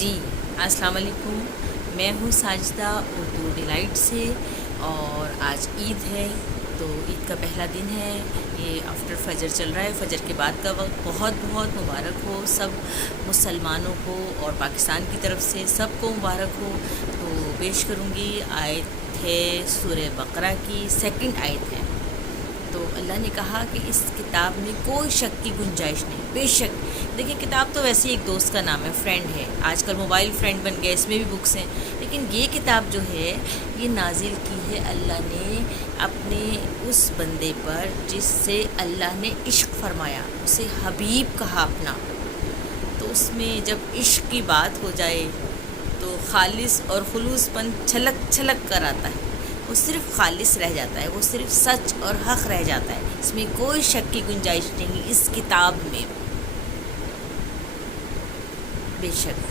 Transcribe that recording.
جی السلام علیکم، میں ہوں ساجدہ اردو ڈیلائٹ سے، اور آج عید ہے تو عید کا پہلا دن ہے۔ یہ آفٹر فجر چل رہا ہے، فجر کے بعد کا وقت بہت بہت مبارک ہو سب مسلمانوں کو، اور پاکستان کی طرف سے سب کو مبارک ہو۔ تو پیش کروں گی آیت ہے سورہ بقرہ کی، سیکنڈ آیت ہے۔ تو اللہ نے کہا کہ اس کتاب میں کوئی شک کی گنجائش نہیں، بے شک۔ دیکھیں، کتاب تو ویسے ایک دوست کا نام ہے، فرینڈ ہے، آج کل موبائل فرینڈ بن گیا، اس میں بھی بکس ہیں، لیکن یہ کتاب جو ہے یہ نازل کی ہے اللہ نے اپنے اس بندے پر جس سے اللہ نے عشق فرمایا، اسے حبیب کہا اپنا۔ تو اس میں جب عشق کی بات ہو جائے تو خالص اور خلوص پن چھلک چھلک کر آتا ہے، وہ صرف خالص رہ جاتا ہے، وہ صرف سچ اور حق رہ جاتا ہے، اس میں کوئی شک کی گنجائش نہیں اس کتاب میں، بے شک۔